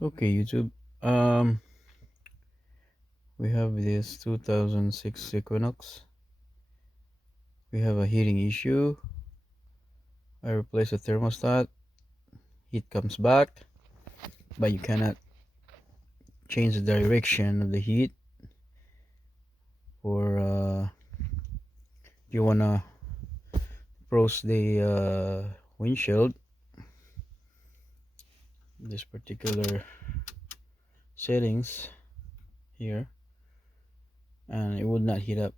Okay, YouTube. Um, we have this 2006 Equinox. We have a heating issue. I replaced the thermostat. Heat comes back, but you cannot change the direction of the heat. Or if you wanna frost the windshield, this particular settings here, and it would not heat up.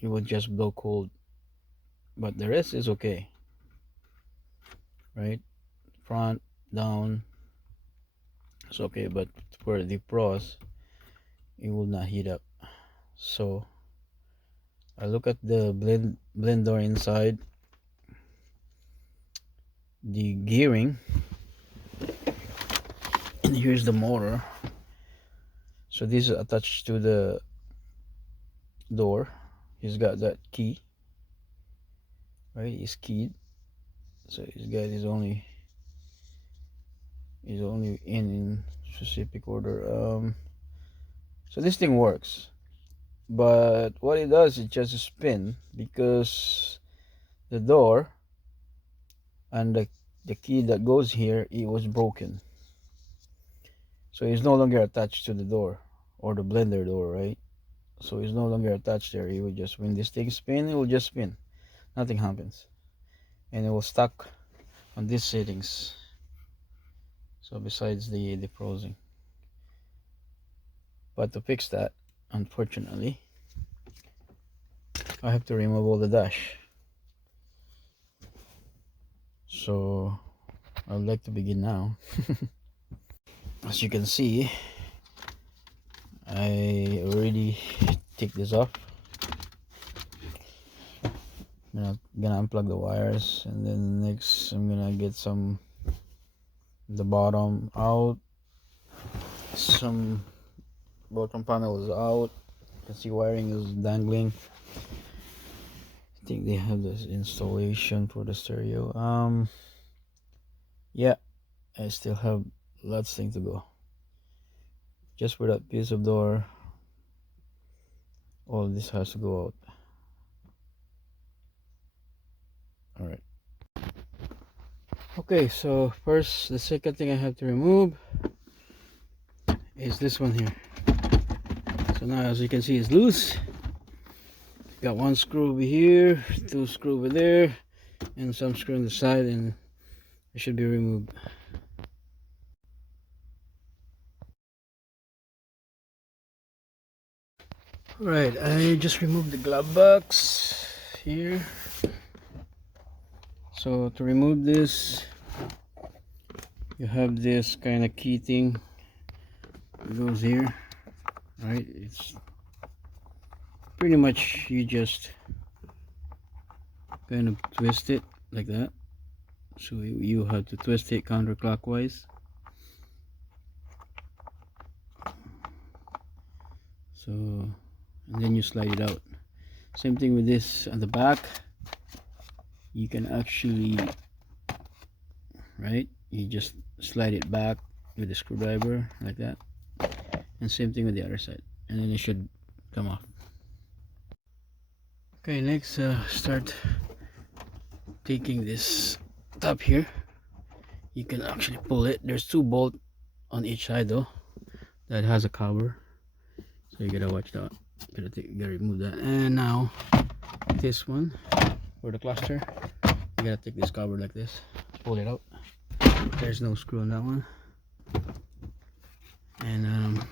It would just blow cold. But the rest is okay, right? Front, down, it's okay. But for the pros, it will not heat up. So I look at the blender inside, the gearing, and here's the motor. So this is attached to the door. He's got that key, right? He's keyed, so he's got his only in specific order. So this thing works, but what it does is just spin because the door and the key that goes here, it was broken. So it's no longer attached to the door or the blender door, right? So it's no longer attached there. It will just, when this thing spin, it will just spin. Nothing happens. And it will stuck on these settings. So besides the frozen. But to fix that, unfortunately, I have to remove all the dash. So I'd like to begin now. As you can see, I already take this off. I'm gonna unplug the wires, and then next I'm gonna get the bottom out, some bottom panel is out. You can see wiring is dangling. I think they have this installation for the stereo. Yeah, I still have lots thing to go. Just for that piece of door, all this has to go out. All right. Okay, so first, the second thing I have to remove is this one here. So now, as you can see, it's loose. Got one screw over here, two screw over there, and some screw on the side, and it should be removed. Right, I just removed the glove box here. So to remove this, you have this kind of key thing. It goes here. Right, it's pretty much, you just kind of twist it like that. So you have to twist it counterclockwise. So, and then you slide it out. Same thing with this on the back. You can actually, right, you just slide it back with a screwdriver like that, and same thing with the other side, and then it should come off. Okay, next start taking this top here. You can actually pull it. There's two bolts on each side though that has a cover, so you gotta watch that. You gotta remove that. And now this one for the cluster, you gotta take this cover like this, pull it out. There's no screw on that one. And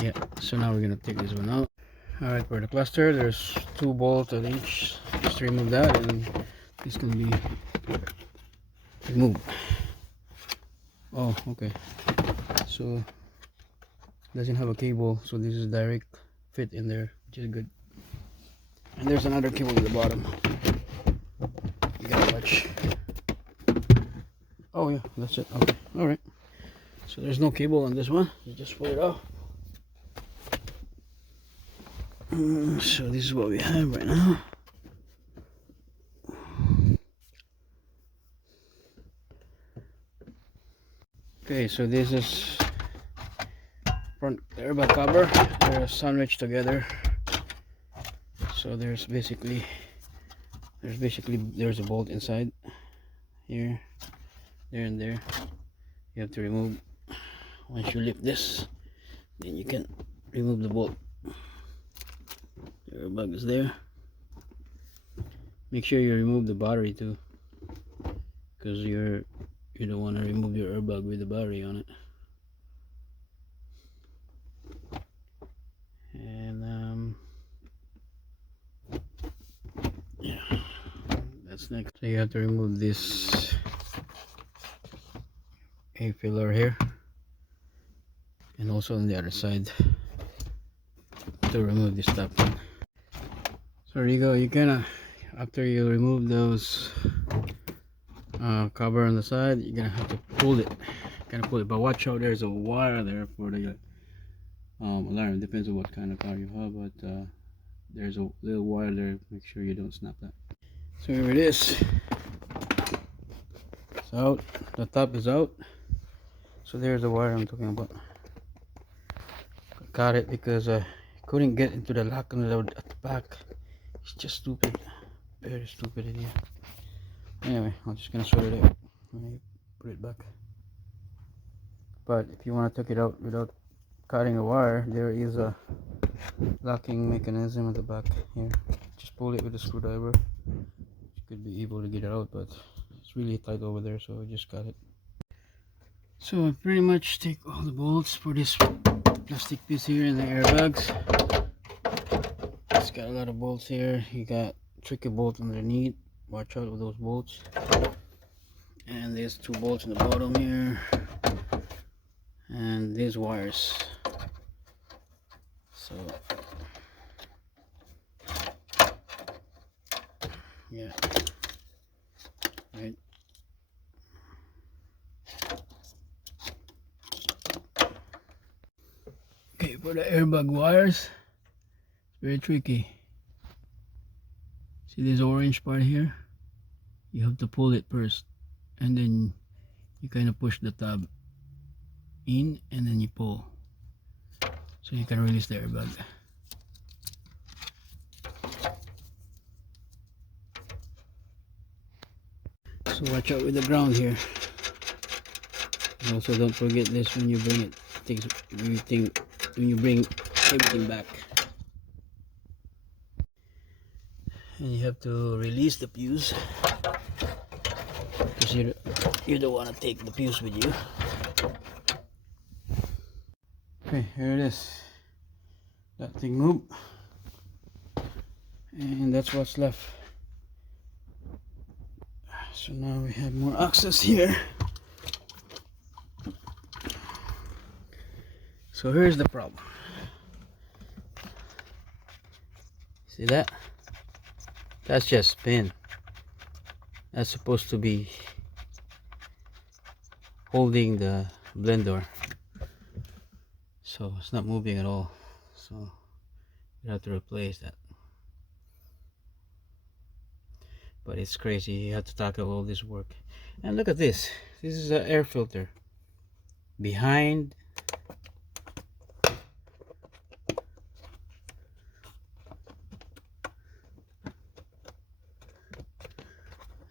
yeah, so now we're gonna take this one out. All right, for the cluster, there's two bolts on each. Just remove that, and this can be removed. Oh, okay. So doesn't have a cable, so this is direct fit in there, which is good. And there's another cable at the bottom. You gotta watch. Oh yeah, that's it. Okay, all right. So there's no cable on this one. You just pull it off. So this is what we have right now. Okay, so this is front airbag cover. They're sandwiched together. So there's a bolt inside here, there, and there. You have to remove. Once you lift this, then you can remove the bolt. The airbag is there. Make sure you remove the battery too, because you don't want to remove your airbag with the battery on it. And yeah, that's next. So you have to remove this A filler here, and also on the other side to remove this top one. So there you go. You kinda, after you remove those cover on the side, you're gonna have to pull it, but watch out, there's a wire there for the alarm. Depends on what kind of car you have, but there's a little wire there. Make sure you don't snap that. So here it is. It's out. The top is out. So there's the wire I'm talking about. Got it because I couldn't get into the lock on the at the back. It's just stupid. Very stupid idea. Anyway, I'm just gonna sort it out when I put it back. But if you want to take it out without cutting a wire, there is a locking mechanism at the back here. Just pull it with a screwdriver. You could be able to get it out, but it's really tight over there, so I just cut it. So I pretty much take all the bolts for this plastic piece here in the airbags. It's got a lot of bolts here. You got tricky bolt underneath. Watch out with those bolts. And there's 2 bolts in the bottom here. And these wires. So yeah, right. Okay, for the airbag wires, it's very tricky. See this orange part here? You have to pull it first, and then you kind of push the tab in, and then you pull, so you can release the airbag. So watch out with the ground here. And also don't forget this when you bring it. When you bring everything back, and you have to release the fuse, because you don't want to take the fuse with you. Okay, here it is. That thing moved, and that's what's left. So now we have more access here. So here's the problem. See that? That's just spin. That's supposed to be holding the blender, so it's not moving at all. So you have to replace that. But it's crazy. You have to tackle all this work. And look at this. This is an air filter behind.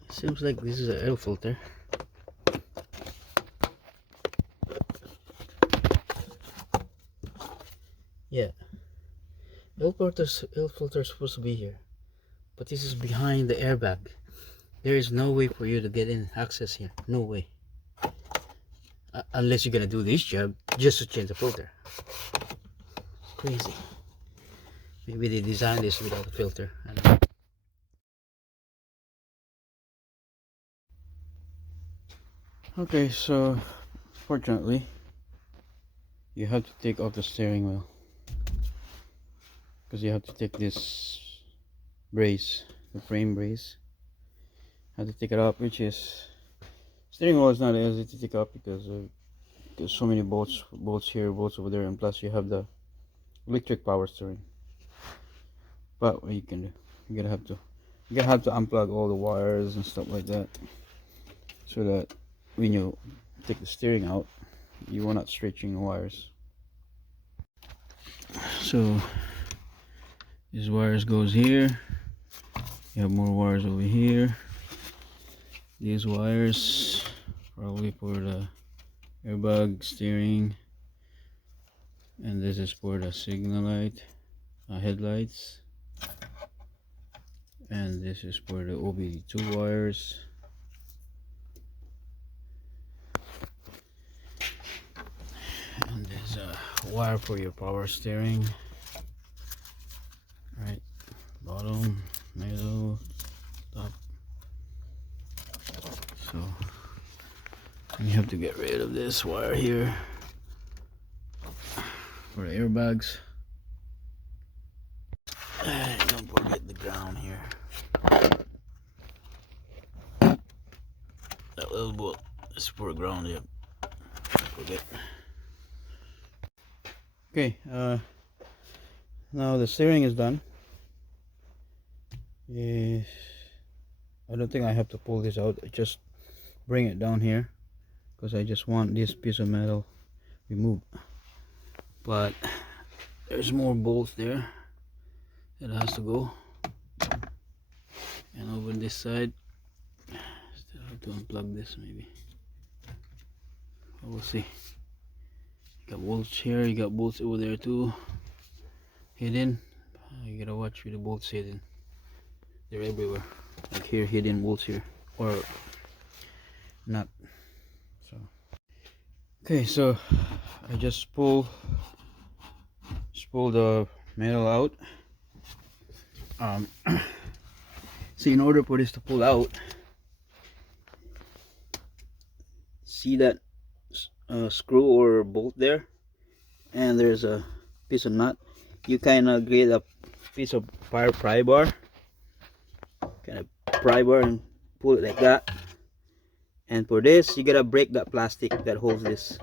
Seems like this is an air filter. Yeah, air filter is supposed to be here, but this is behind the airbag. There is no way for you to get in access here. No way. Unless you're gonna do this job just to change the filter. Crazy. Maybe they designed this without a filter. I don't know. Okay, so fortunately you have to take off the steering wheel, because you have to take this brace, the frame brace. Have to take it off, which is, steering wheel is not easy to take off because there's so many bolts here, bolts over there, and plus you have the electric power steering. But what you can do, you're gonna have to unplug all the wires and stuff like that, so that when you take the steering out, you want not stretching wires. So these wires goes here. You have more wires over here. These wires probably for the airbag, steering, and this is for the signal light, headlights, and this is for the OBD2 wires. And there's a wire for your power steering, right? Bottom, middle, top. So you have to get rid of this wire here for the airbags. And don't forget the ground here. That little bolt is for ground, yep. Forget. Okay, now the steering is done. Yes, I don't think I have to pull this out. I just bring it down here because I just want this piece of metal removed. But there's more bolts there that has to go, and over this side still have to unplug this maybe. We'll see. You got bolts here, you got bolts over there too hidden. You gotta watch with the bolts hidden. They're everywhere. Like here, hidden bolts here, or not. So okay, so I just pull the metal out. See, in order for this to pull out, see that screw or bolt there, and there's a piece of nut. You kind of get a piece of pry bar, and pull it like that. And for this, you gotta break that plastic that holds this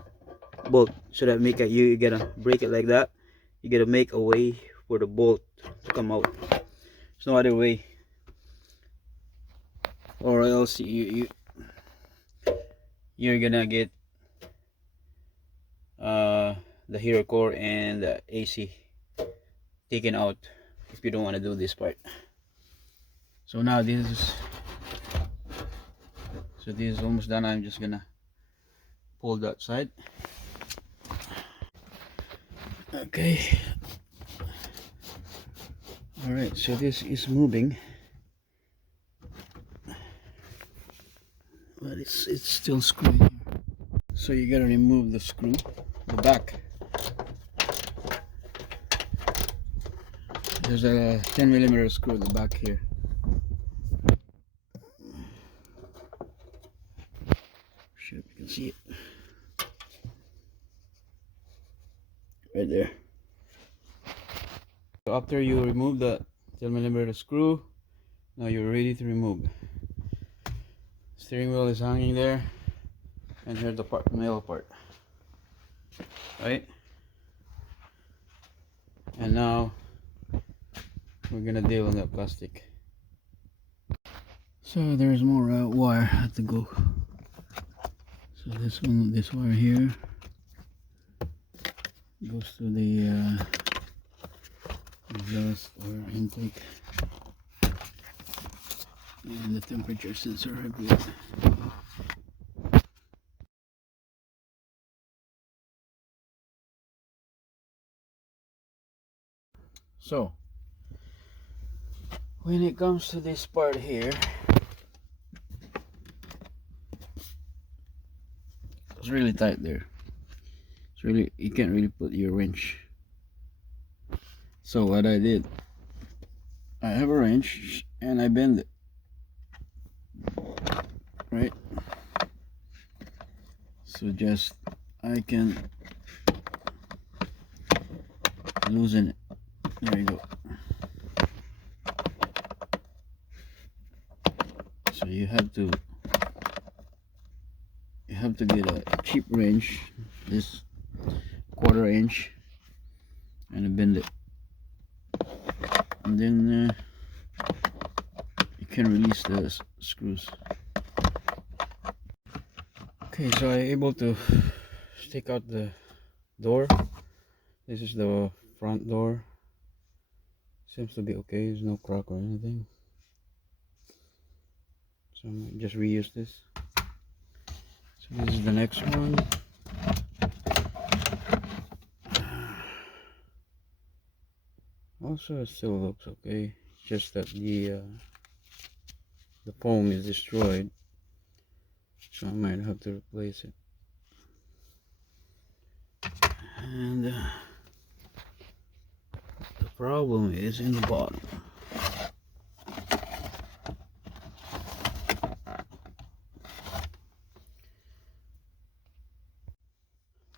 bolt. So that make it, you gotta break it like that. You gotta make a way for the bolt to come out. There's no other way, or else you're gonna get the hero core and the AC taken out if you don't want to do this part. So now this is almost done. I'm just gonna pull that side. Okay, all right, so this is moving, but it's still screwed here. So you gotta remove the screw, the back. There's a 10mm screw at the back here. Sure if you can see it. Right there. So after you remove the 10mm screw, now you're ready to remove. Steering wheel is hanging there, and here's the middle part. Right? And now we're gonna deal on that plastic. So there's more wire had to go. So this wire here goes to the exhaust or intake, and the temperature sensor, I believe. So when it comes to this part here, it's really tight there. It's really, you can't really put your wrench. So what I did, I have a wrench and I bend it, right? So just I can loosen it. There you go. So you have to get a cheap wrench, this 1/4 inch, and bend it, and then you can release the screws. Okay, so I'm able to take out the door. This is the front door. Seems to be okay. There's no crack or anything. So I might just reuse this. So this is the next one. Also, it still looks okay. It's just that the foam is destroyed, so I might have to replace it. And the problem is in the bottom.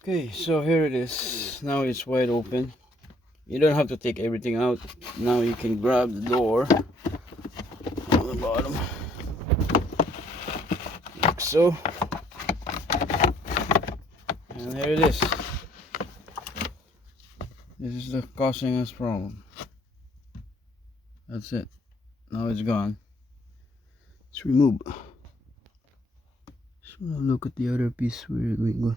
Okay, so here it is. Now it's wide open. You don't have to take everything out. Now you can grab the door on the bottom, like so. And here it is. This is the causing us problem. That's it. Now it's gone. Let's remove. Just wanna look at the other piece where it go.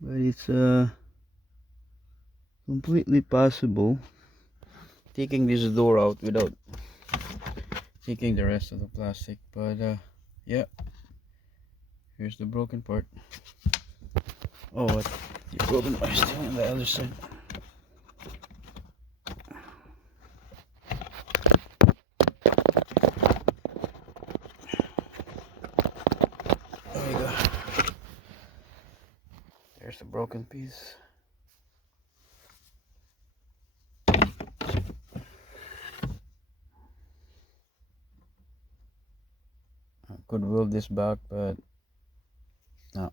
But it's completely possible taking this door out without taking the rest of the plastic. But yeah, here's the broken part. Oh, what? The broken part is still on the other side. There we go. There's the broken piece. I could weld this back, but no.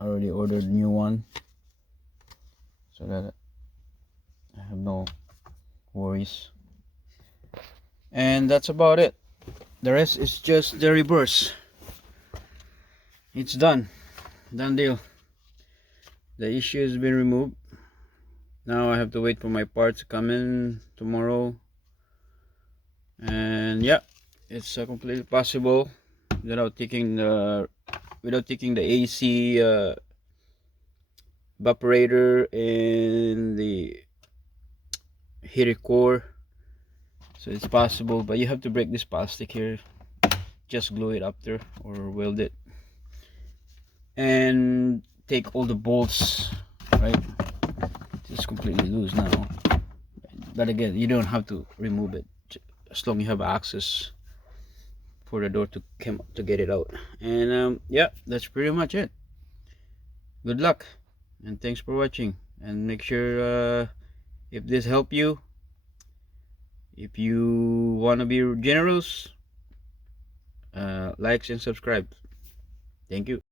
I already ordered a new one, so that I have no worries. And that's about it. The rest is just the reverse. It's done deal. The issue has been removed. Now I have to wait for my parts to come in tomorrow. And yeah, it's completely possible without taking the AC evaporator and the heater core. So it's possible, but you have to break this plastic here, just glue it up there or weld it, and take all the bolts, right? It's completely loose now, but again, you don't have to remove it as long as you have access for the door to get it out. And yeah, that's pretty much it. Good luck and thanks for watching, and make sure if this helped you, if you want to be generous, likes and subscribe. Thank you.